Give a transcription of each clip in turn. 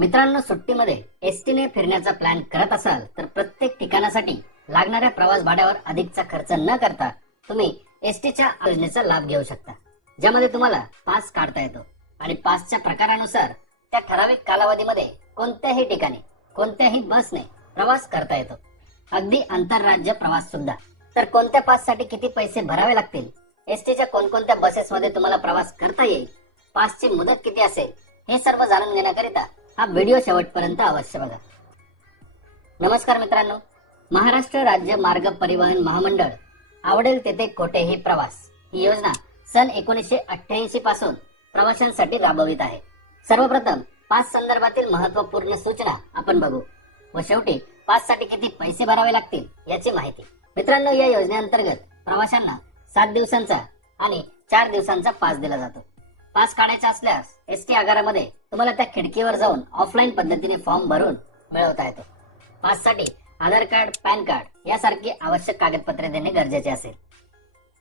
मित्रांनो सुट्टीमध्ये एसटीने फिरण्याचा प्लॅन करत असाल तर प्रत्येक ठिकाणासाठी लागणाऱ्या प्रवास भाड्यावर अधिकचा खर्च न करता तुम्ही एसटीच्या योजनेचा लाभ घेऊ शकता ज्यामध्ये तुम्हाला पास काढता येतो. आणि पासच्या प्रकारानुसार त्या ठराविक कालावधीमध्ये कोणत्याही ठिकाणी कोणत्याही बसने प्रवास करता येतो. अगदी आंतरराज्य प्रवास सुद्धा. तर कोणत्या पाससाठी किती पैसे भरावे लागतील? एसटीच्या कोणकोणत्या बसेसमध्ये तुम्हाला प्रवास करता येईल? पासची मुदत किती असेल? हे सर्व जाणून घेण्याकरिता हा व्हिडिओ शेवटपर्यंत अवश्य बघा. नमस्कार मित्रांनो. महाराष्ट्र राज्य मार्ग परिवहन महामंडळ आवडेल तेथे कोठेही प्रवास. ही योजना सन एकोणीसशे अठ्ठ्याऐंशी पासून प्रवाशांसाठी राबवित आहे. सर्वप्रथम पास संदर्भातील महत्त्वपूर्ण सूचना आपण बघू व शेवटी पाससाठी किती पैसे भरावे लागतील याची माहिती. मित्रांनो या योजनेअंतर्गत प्रवाशांना सात दिवसांचा आणि चार दिवसांचा पास दिला जातो. पास काढायचा असल्यास एस टी आगारामध्ये तुम्हाला त्या खिडकीवर जाऊन ऑफलाईन पद्धतीने फॉर्म भरून मिळवता येतो. पाससाठी आधार कार्ड पॅन कार्ड यासारखी आवश्यक कागदपत्रे देणे गरजेचे असेल.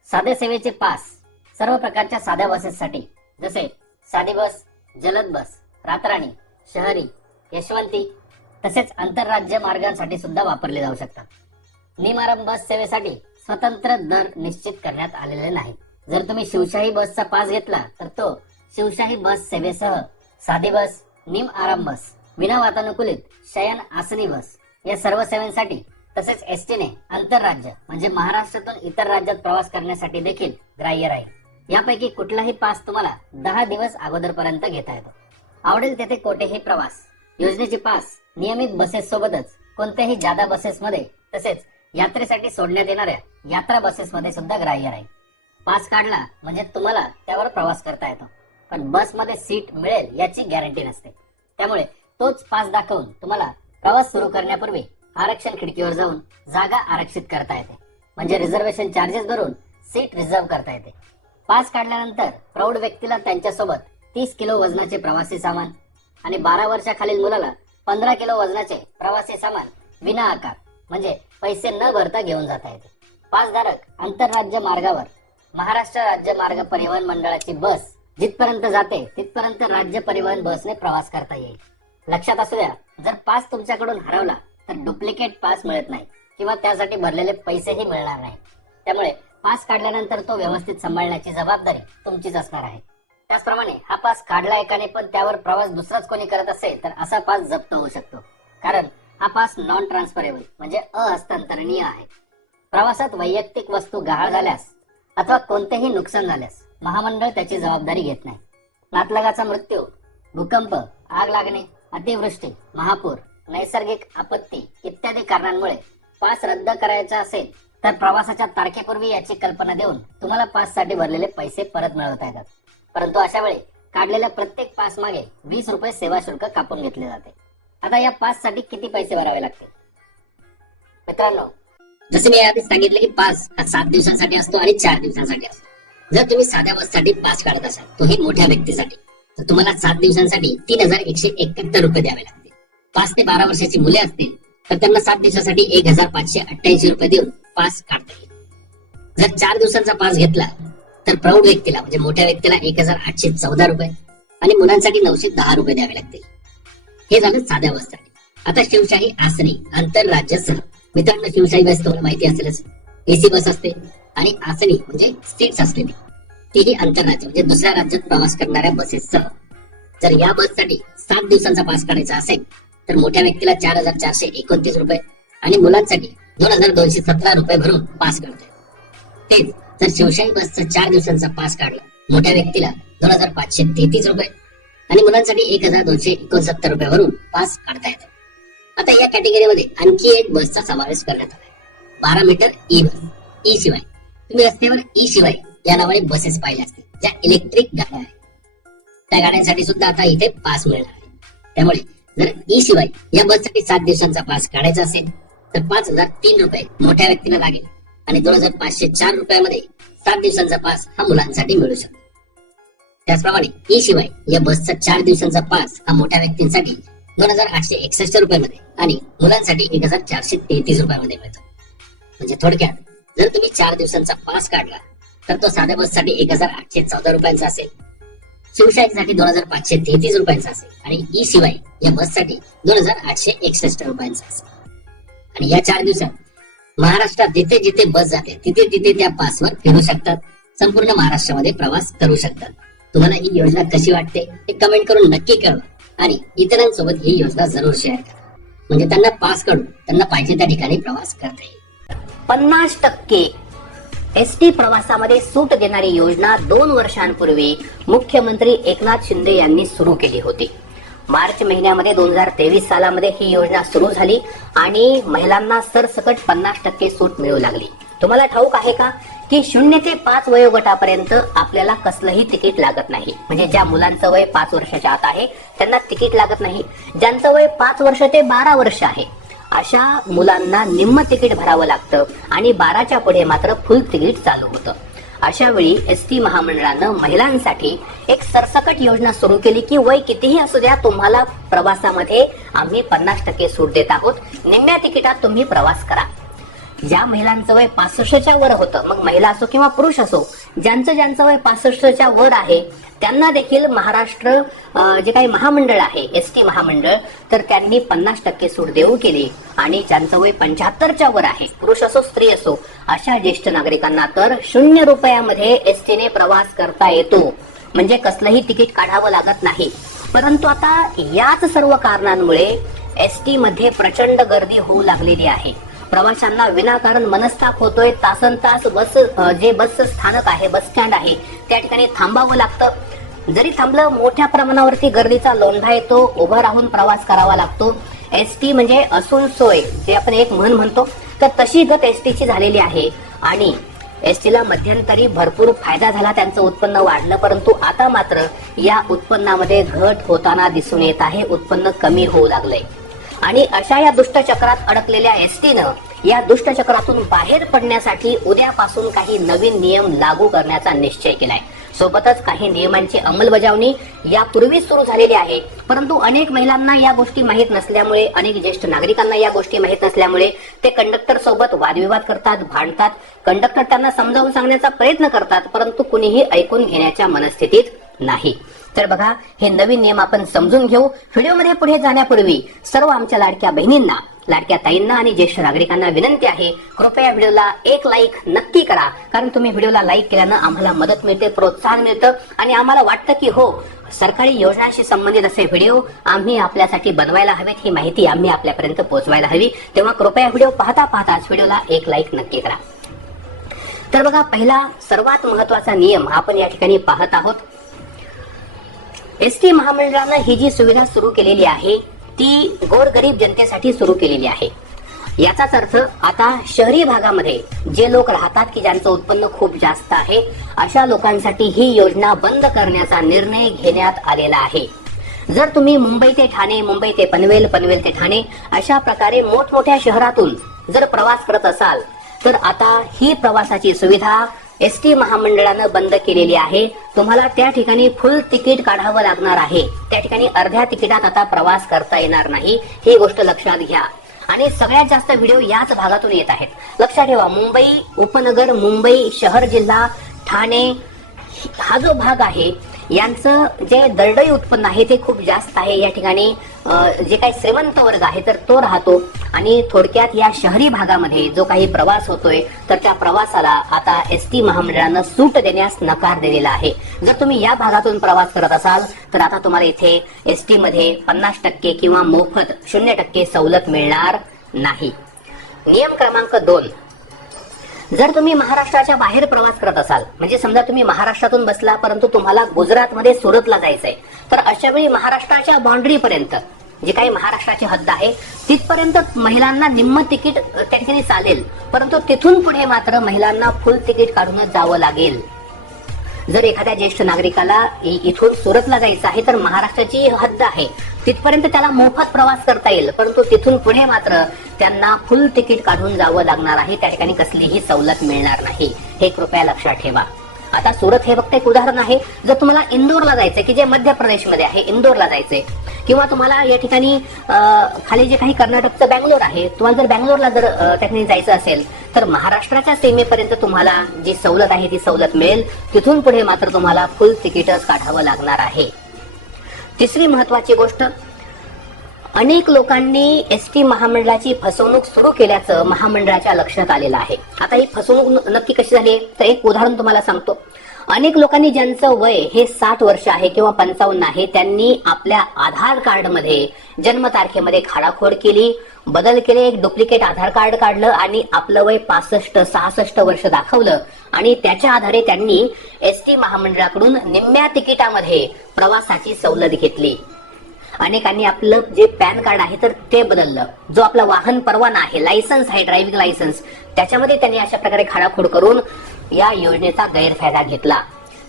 साधे सेवेचे पास सर्व प्रकारच्या साध्या बसेससाठी जसे साधी बस जलद बस रातराणी शहरी यशवंती तसेच आंतरराज्य मार्गांसाठी सुद्धा वापरले जाऊ शकतात. निमारम बस सेवेसाठी स्वतंत्र दर निश्चित करण्यात आलेले नाही जर तुम्ही शिवशाही बसचा पास घेतला तर तो शिवशाही बस सेवेसह साधी बस निम आराम बस विना वातानुकूलित शयन आसनी बस या सर्व सेवांसाठी तसेच एसटीने आंतरराज्य म्हणजे महाराष्ट्रातून इतर राज्यात प्रवास करण्यासाठी देखील ग्राह्य राहील. यापैकी कुठलाही पास तुम्हाला दहा दिवस अगोदरपर्यंत घेता येतो. आवडेल तेथे कोठेही प्रवास. योजनेची पास नियमित बसेस सोबतच कोणत्याही जादा बसेसमध्ये तसेच यात्रेसाठी सोडण्यात येणाऱ्या यात्रा बसेसमध्ये सुद्धा ग्राह्य राहील. पास काढला म्हणजे तुम्हाला त्यावर प्रवास करता येतो. पण बसमध्ये सीट मिळेल याची गॅरंटी नसते. त्यामुळे तोच पास दाखवून तुम्हाला प्रवास सुरू करण्यापूर्वी आरक्षण खिडकीवर जाऊन जागा आरक्षित करता येते. म्हणजे रिझर्वेशन चार्जेस भरून सीट रिझर्व्ह करता येते. पास काढल्यानंतर प्रौढ व्यक्तीला त्यांच्यासोबत तीस किलो वजनाचे प्रवासी सामान आणि बारा वर्षाखालील मुलाला पंधरा किलो वजनाचे प्रवासी सामान विना आकार म्हणजे पैसे न भरता घेऊन जाता येते. पासधारक आंतरराज्य मार्गावर महाराष्ट्र राज्य मार्ग परिवहन मंडळाची बस जिथपर्यंत जाते तिथपर्यंत राज्य परिवहन बसने प्रवास करता येईल. लक्षात असू द्या जर पास तुमच्याकडून हरवला तर डुप्लिकेट पास मिळत नाही किंवा त्यासाठी भरलेले पैसेही मिळणार नाही. त्यामुळे पास काढल्यानंतर तो व्यवस्थित सांभाळण्याची जबाबदारी तुमचीच असणार आहे. त्याचप्रमाणे हा पास काढला एकाने पण त्यावर प्रवास दुसराच कोणी करत असेल तर असा पास जप्त होऊ शकतो. कारण हा पास नॉन ट्रान्सफरेबल म्हणजे अहस्तांतरणीय आहे. प्रवासात वैयक्तिक वस्तू गहाळ झाल्यास अथवा कोणतेही नुकसान झाल्यास महामंडळ त्याची जबाबदारी घेत नाही. नातलगाचा मृत्यू भूकंप आग लागणे अतिवृष्टी महापूर नैसर्गिक आपत्ती इत्यादी कारणांमुळे पास रद्द करायचा असेल तर प्रवासाच्या तारखेपूर्वी याची कल्पना देऊन तुम्हाला पाससाठी भरलेले पैसे परत मिळवता येतात. परंतु अशा वेळी काढलेल्या प्रत्येक पास मागे वीस रुपये सेवा शुल्क कापून घेतले जाते. आता या पाससाठी किती पैसे भरावे लागतील? मित्रांनो जसे मी आधी सांगितलं की पास हा सात दिवसांसाठी असतो आणि चार दिवसांसाठी असतो. जर तुम्ही साध्या बससाठी पास काढत असाल तोही मोठ्या व्यक्तीसाठी तर तुम्हाला सात दिवसांसाठी तीन हजार एकशे एकाहत्तर रुपये द्यावे लागतील. पाच ते बारा वर्षाची मुले असतील तर त्यांना सात दिवसासाठी एक हजार पाचशे अठ्ठ्याऐंशी रुपये देऊन पास काढता येईल. जर चार दिवसांचा पास घेतला तर प्रौढ व्यक्तीला म्हणजे मोठ्या व्यक्तीला एक हजार आठशे चौदा रुपये आणि मुलांसाठी नऊशे दहा रुपये द्यावे लागतील. हे झालं साध्या बससाठी आता शिवशाही आसनी आंतरराज्य सह मित्रांनो शिवशाही बस तुम्हाला माहिती असेलच. एसी बस असते आणि आसनी म्हणजे सीट्स असते तीही आंतरराज्य म्हणजे दुसऱ्या राज्यात प्रवास करणाऱ्या बसेससह जर या बससाठी सात दिवसांचा पास काढायचा असेल तर मोठ्या व्यक्तीला चार हजार चारशे एकोणतीस रुपये आणि मुलांसाठी दोन हजार दोनशे सतरा रुपये भरून पास काढता तेच जर शिवशाही बसचा चार दिवसांचा पास काढला मोठ्या व्यक्तीला दोन हजार पाचशे तेहतीस रुपये आणि मुलांसाठी एक हजार दोनशे एकोणसत्तर रुपये भरून पास काढता येतो आता या कॅटेगरीमध्ये आणखी एक बसचा समावेश करण्यात आला बारा मीटर ई बस. ई शिवाय. तुम्ही रस्त्यावर ई शिवाय या नावाने बसेस पाहिल्या असतील. ज्या इलेक्ट्रिक गाड्या आहेत. त्या गाड्यांसाठी सुद्धा आता इथे पास मिळणार आहे. त्यामुळे जर ई शिवाय या बससाठी सात दिवसांचा पास काढायचा असेल तर पाच हजार तीन रुपये मोठ्या व्यक्तीला लागेल. आणि दोन हजार पाचशे चार रुपयामध्ये सात दिवसांचा पास हा मुलांसाठी मिळू शकतो. त्याचप्रमाणे ई शिवाय या बसचा चार दिवसांचा पास हा मोठ्या व्यक्तींसाठी दोन हजार आठशे एकसष्ट रुपयामध्ये आणि मुलांसाठी एक हजार चारशे तेहतीस रुपयामध्ये मिळतो. म्हणजे थोडक्यात जर तुम्ही चार दिवसांचा पास काढला तर तो साध्या बससाठी एक हजार आठशे चौदा रुपयांचा असेल. शिवशाहीसाठी दोन हजार पाचशे तेहतीस रुपयांचा असेल. आणि ई शिवाय या बससाठी दोन हजार आठशे एकसष्ट रुपयांचा असेल. आणि या चार दिवसात महाराष्ट्रात जिथे जिथे बस जाते तिथे तिथे त्या पासवर फिरू शकतात. संपूर्ण महाराष्ट्रामध्ये प्रवास करू शकतात. तुम्हाला ही योजना कशी वाटते हे कमेंट करून नक्की कळवा. आणि इतरांसोबत ही योजना जरूर शेअर करा. म्हणजे त्यांना पास करून त्यांना पाहिजे त्या ठिकाणी प्रवास करता येईल. पन्नास टक्के एस टी प्रवासामध्ये सूट देणारी योजना दोन वर्षांपूर्वी मुख्यमंत्री एकनाथ शिंदे यांनी सुरू केली होती. मार्च महिन्यामध्ये दोन हजार तेवीस सालामध्ये ही योजना सुरू झाली आणि महिलांना सरसकट पन्नास टक्के सूट मिळू लागली. तुम्हाला ठाऊक आहे का? की शून्य ते पाच वयोगटापर्यंत आपल्याला कसलंही तिकीट लागत नाही. म्हणजे ज्या मुलांचं वय पाच वर्षाच्या आत आहे त्यांना तिकीट लागत नाही. ज्यांचं वय पाच वर्ष ते बारा वर्ष आहे अशा मुलांना निम्म तिकीट भरावं लागतं आणि बाराच्या पुढे मात्र फुल तिकीट चालू होतं. अशा वेळी एस टी महामंडळानं महिलांसाठी एक सरसकट योजना सुरू केली की वय कितीही असू द्या तुम्हाला प्रवासामध्ये आम्ही पन्नास टक्के सूट देत आहोत. निम्म्या तिकिटात तुम्ही प्रवास करा. ज्या महिलांचं वय पासष्टच्या वर होतं मग महिला असो किंवा पुरुष असो ज्यांचं ज्यांचं वय पासष्टच्या वर आहे त्यांना देखील महाराष्ट्र जे काही महामंडळ आहे एस टी महामंडळ तर त्यांनी पन्नास टक्के सूट देऊ केली. आणि ज्यांचं वय पंच्याहत्तरच्या वर आहे पुरुष असो स्त्री असो अशा ज्येष्ठ नागरिकांना तर शून्य रुपयामध्ये एस टीने प्रवास करता येतो. म्हणजे कसलंही तिकीट काढावं लागत नाही. परंतु आता याच सर्व कारणांमुळे एस टी मध्ये प्रचंड गर्दी होऊ लागलेली आहे. प्रवाशांना विनाकारण मनस्ताप होतोय. तासन तास बस जे बस स्थानक आहे बस स्टँड आहे त्या ठिकाणी थांबावं लागतं. जरी थांबलं मोठ्या प्रमाणावरती गर्दीचा लोंढा येतो उभा राहून प्रवास करावा लागतो. एस टी म्हणजे असून सोय जे आपण एक म्हण म्हणतो तर तशी गत एस टीची झालेली आहे. आणि एस टीला मध्यंतरी भरपूर फायदा झाला त्यांचं उत्पन्न वाढलं परंतु आता मात्र या उत्पन्नामध्ये घट होताना दिसून येत आहे. उत्पन्न कमी होऊ लागलंय. आणि अशा या दुष्टचक्रात अडकलेल्या एसटीनं या दुष्टचक्रातून बाहेर पडण्यासाठी उद्यापासून काही नवीन नियम लागू करण्याचा निश्चय केलाय. सोबतच काही नियमांची अंमलबजावणी यापूर्वीच सुरू झालेली आहे. परंतु अनेक महिलांना या गोष्टी माहीत नसल्यामुळे अनेक ज्येष्ठ नागरिकांना या गोष्टी माहीत नसल्यामुळे ते कंडक्टर सोबत वादविवाद करतात भांडतात. कंडक्टर त्यांना समजावून सांगण्याचा प्रयत्न करतात परंतु कुणीही ऐकून घेण्याच्या मनस्थितीत नाही. तर बघा हे नवीन नियम आपण समजून घेऊ. व्हिडिओमध्ये पुढे जाण्यापूर्वी सर्व आमच्या लाडक्या बहिणींना लाडक्या ताईंना आणि ज्येष्ठ नागरिकांना विनंती आहे कृपया व्हिडिओला एक लाईक नक्की करा. कारण तुम्ही व्हिडिओला लाईक केल्यानं आम्हाला मदत मिळते प्रोत्साहन मिळतं आणि आम्हाला वाटतं की हो सरकारी योजनांशी संबंधित असे व्हिडिओ आम्ही आपल्यासाठी बनवायला हवेत ही माहिती आम्ही आपल्यापर्यंत पोहोचवायला हवी. तेव्हा कृपया व्हिडिओ पाहता पाहताच व्हिडिओला एक लाईक नक्की करा. तर बघा पहिला सर्वात महत्त्वाचा नियम आपण या ठिकाणी पाहत आहोत. एस टी महामंडळानं ही जी सुविधा सुरू केलेली आहे ती गोरगरीब जनतेसाठी सुरू केलेली आहे. याचाच अर्थ आता शहरी भागामध्ये जे लोक राहतात की ज्यांचं उत्पन्न खूप जास्त आहे अशा लोकांसाठी ही योजना बंद करण्याचा निर्णय घेण्यात आलेला आहे. जर तुम्ही मुंबई ते ठाणे मुंबई ते पनवेल पनवेल ते ठाणे अशा प्रकारे मोठमोठ्या शहरातून जर प्रवास करत असाल तर आता ही प्रवासाची सुविधा एस टी महामंडळानं बंद केलेली आहे. तुम्हाला त्या ठिकाणी फुल तिकीट काढावं लागणार आहे. त्या ठिकाणी अर्ध्या तिकिटात आता प्रवास करता येणार नाही. ही गोष्ट लक्षात घ्या. आणि सगळ्यात जास्त व्हिडिओ याच भागातून येत आहेत. लक्षात ठेवा मुंबई उपनगर मुंबई शहर जिल्हा ठाणे हा जो भाग आहे यांचं जे दरडई उत्पन्न आहे ते खूप जास्त आहे. या ठिकाणी जे काही श्रीमंत वर्ग आहे तर तो राहतो. आणि थोडक्यात या शहरी भागामध्ये जो काही प्रवास होतोय तर त्या प्रवासाला आता एस टी महामंडळानं सूट देण्यास नकार दिलेला आहे. जर तुम्ही या भागातून प्रवास करत असाल तर आता तुम्हाला इथे एस टी मध्ये पन्नास टक्के किंवा मोफत शून्य टक्के सवलत मिळणार नाही. नियम क्रमांक दोन. जर तुम्ही महाराष्ट्राच्या बाहेर प्रवास करत असाल म्हणजे समजा तुम्ही महाराष्ट्रातून बसला परंतु तुम्हाला गुजरातमध्ये सुरतला जायचंय तर अशा वेळी महाराष्ट्राच्या बाउंड्री पर्यंत जे काही महाराष्ट्राची हद्द आहे तिथपर्यंत महिलांना निम्म तिकीट त्या ठिकाणी चालेल. परंतु तिथून पुढे मात्र महिलांना फुल तिकीट काढूनच जावं लागेल. जर एखाद्या ज्येष्ठ नागरिकाला इथून सुरतला जायचं आहे तर महाराष्ट्राची हद्द आहे. तिथपर्यंत त्याला मोफत प्रवास करता येईल. परंतु तिथून पुढे मात्र त्यांना फुल तिकीट काढून जावं लागणार आहे. त्या ठिकाणी कसलीही सवलत मिळणार नाही. हे कृपया लक्षात ठेवा. आता सुरत हे फक्त एक उदाहरण आहे. जर तुम्हाला इंदोरला जायचंय की जे मध्य प्रदेशमध्ये आहे इंदोरला जायचंय किंवा तुम्हाला या ठिकाणी खाली जे काही कर्नाटकचं बँगलोर आहे तुम्हाला जर बँगलोरला जर त्या ठिकाणी जायचं असेल तर महाराष्ट्राच्या सीमेपर्यंत तुम्हाला जी सवलत आहे ती सवलत मिळेल. तिथून पुढे मात्र तुम्हाला फुल तिकीटच काढावं लागणार आहे. तिसरी महत्वाची गोष्ट अनेक लोकांनी एस टी महामंडळाची फसवणूक सुरू केल्याचं महामंडळाच्या लक्षात आलेलं आहे. आता ही फसवणूक नक्की कशी झाली तर एक उदाहरण तुम्हाला सांगतो. अनेक लोकांनी ज्यांचं वय हे साठ वर्ष आहे किंवा पंचावन्न आहे त्यांनी आपल्या आधार कार्डमध्ये जन्मतारखेमध्ये खाडाखोड केली बदल केले एक डुप्लिकेट आधार कार्ड काढलं आणि आपलं वय पासष्ट सहासष्ट वर्ष दाखवलं. आणि त्याच्या आधारे त्यांनी एस टी महामंडळाकडून निम्म्या तिकिटामध्ये प्रवासाची सवलत घेतली. अनेकांनी आपलं जे पॅन कार्ड आहे तर ते बदललं. जो आपला वाहन परवाना आहे लायसन्स आहे ड्रायव्हिंग लायसन्स त्याच्यामध्ये त्यांनी अशा प्रकारे खाडाखोड करून या योजनेचा गैरफायदा घेतला.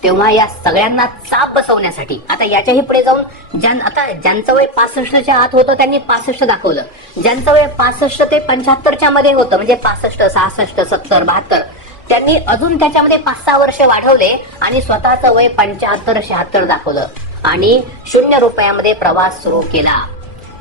तेव्हा या सगळ्यांना चाप बसवण्यासाठी आता याच्याही पुढे जाऊन ज्यां आता ज्यांचं वय पासष्टच्या आत होतं त्यांनी पासष्ट दाखवलं. ज्यांचं वय पासष्ट ते पंच्याहत्तरच्या मध्ये होतं म्हणजे पासष्ट सहासष्ट सत्तर बहात्तर त्यांनी अजून त्याच्यामध्ये पाच सहा वर्ष वाढवले आणि स्वतःचं वय पंच्याहत्तर शहात्तर दाखवलं. आणि शून्य रुपयामध्ये प्रवास सुरू केला.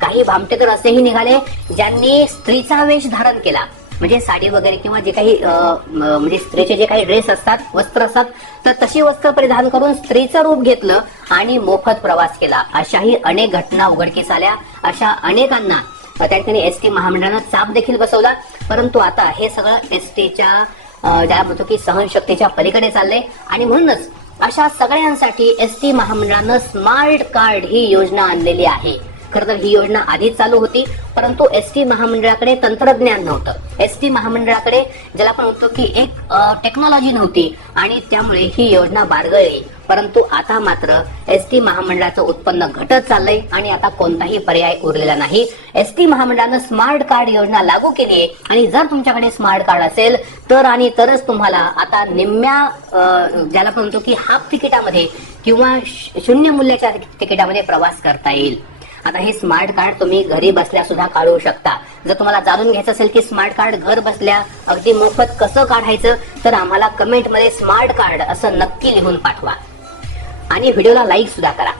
काही भामटे तर असेही निघाले ज्यांनी स्त्रीचा वेश धारण केला. म्हणजे साडी वगैरे किंवा जे काही म्हणजे स्त्रीचे जे काही ड्रेस असतात वस्त्र असतात तर तशी वस्त्र परिधान करून स्त्रीचं रूप घेतलं आणि मोफत प्रवास केला. अशाही अनेक घटना उघडकीस आल्या. अशा अनेकांना त्या ठिकाणी एस टी महामंडळानं चाप देखील बसवला. परंतु आता हे सगळं एस टीच्या ज्याला म्हणतो की सहनशक्तीच्या पलीकडे चाललंय. आणि म्हणूनच अशा सगळ्यांसाठी एस टी महामंडळानं स्मार्ट कार्ड ही योजना आणलेली आहे. खर तर ही योजना आधीच चालू होती परंतु एस टी महामंडळाकडे तंत्रज्ञान नव्हतं. एस टी महामंडळाकडे ज्याला आपण म्हणतो की एक टेक्नॉलॉजी नव्हती आणि त्यामुळे ही योजना बारगळली. परंतु आता मात्र एस टी महामंडळाचं उत्पन्न घटत चाललंय आणि आता कोणताही पर्याय उरलेला नाही. एस टी महामंडळानं स्मार्ट कार्ड योजना लागू केली आहे आणि जर तुमच्याकडे स्मार्ट कार्ड असेल तर आणि तरच तुम्हाला आता निम्म्या ज्याला आपण म्हणतो की हाफ तिकिटामध्ये किंवा श- शून्य मूल्याच्या तिकिटामध्ये प्रवास करता येईल. आता हे स्मार्ट कार्ड तुम्ही घरी बसल्या सुद्धा काढू शकता. जर तुम्हाला जाणून घ्यायचं असेल की स्मार्ट कार्ड घर बसल्या अगदी मोफत कसं काढायचं तर आम्हाला कमेंटमध्ये स्मार्ट कार्ड असं नक्की लिहून पाठवा. आणि व्हिडिओला लाईक सुद्धा करा.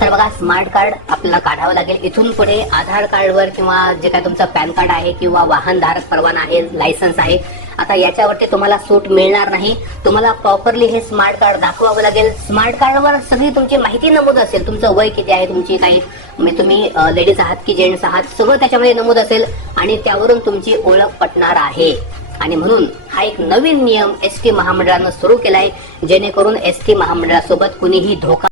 तर बघा स्मार्ट कार्ड आपल्याला काढावं लागेल. इथून पुढे आधार कार्डवर किंवा जे काय तुमचं पॅन कार्ड आहे किंवा वाहन धारक परवाना आहे लायसन्स आहे आता याच्यावरती तुम्हाला सूट मिळणार नाही. तुम्हाला प्रॉपरली हे स्मार्ट कार्ड दाखवावं लागेल. स्मार्ट कार्डवर सगळी तुमची माहिती नमूद असेल. तुमचं वय किती आहे तुमची काही म्हणजे तुम्ही लेडीज आहात की जेंट्स आहात सगळं त्याच्यामध्ये नमूद असेल आणि त्यावरून तुमची ओळख पटणार आहे. आणि म्हणून हा एक नवीन नियम एस टी महामंडळानं सुरू केलाय जेणेकरून एस टी महामंडळासोबत कुणीही धोका